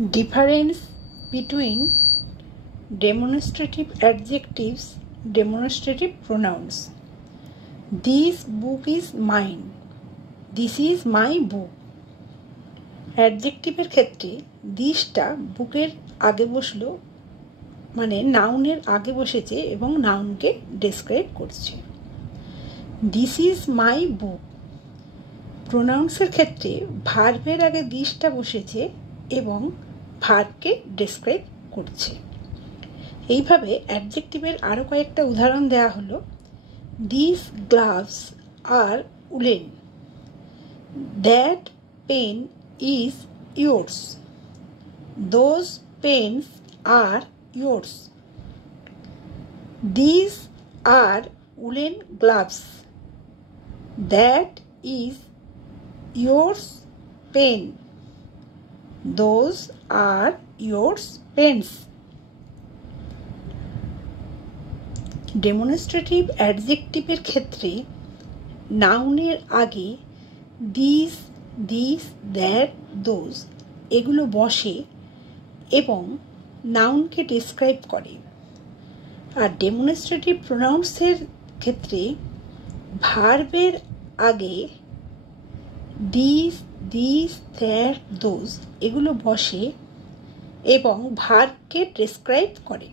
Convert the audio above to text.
Difference between demonstrative adjectives, demonstrative pronouns. This book is mine. This is my book. অ্যাডজেক্টিভের ক্ষেত্রে দিসটা বুকের আগে বসলো, মানে নাউনের আগে বসেছে এবং নাউনকে ডেসক্রাইব করছে। দিস ইজ মাই বুক। প্রোনাউন্সের ক্ষেত্রে ভার্বের আগে দিসটা বসেছে এবং ভার্বকে ডেসক্রাইব করছে। এইভাবে অ্যাডজেক্টিভের আরও কয়েকটা উদাহরণ দেওয়া হলো। This gloves are woollen. That pen is yours. Those pens are yours. These are woolen gloves. That is yours pen. Those are yours pens. Demonstrative অ্যাডজেক্টিভের ক্ষেত্রে নাউনের আগে দিস, দিস, দ্যাট, দোজ এগুলো বসে এবং নাউনকে ডিসক্রাইব করে। আর ডেমনস্ট্রেটিভ প্রোনাউন্সের ক্ষেত্রে ভার্বের আগে দিস, দিস, দ্যাট, দোজ এগুলো বসে এবং ভার্বকে ডিসক্রাইব করে।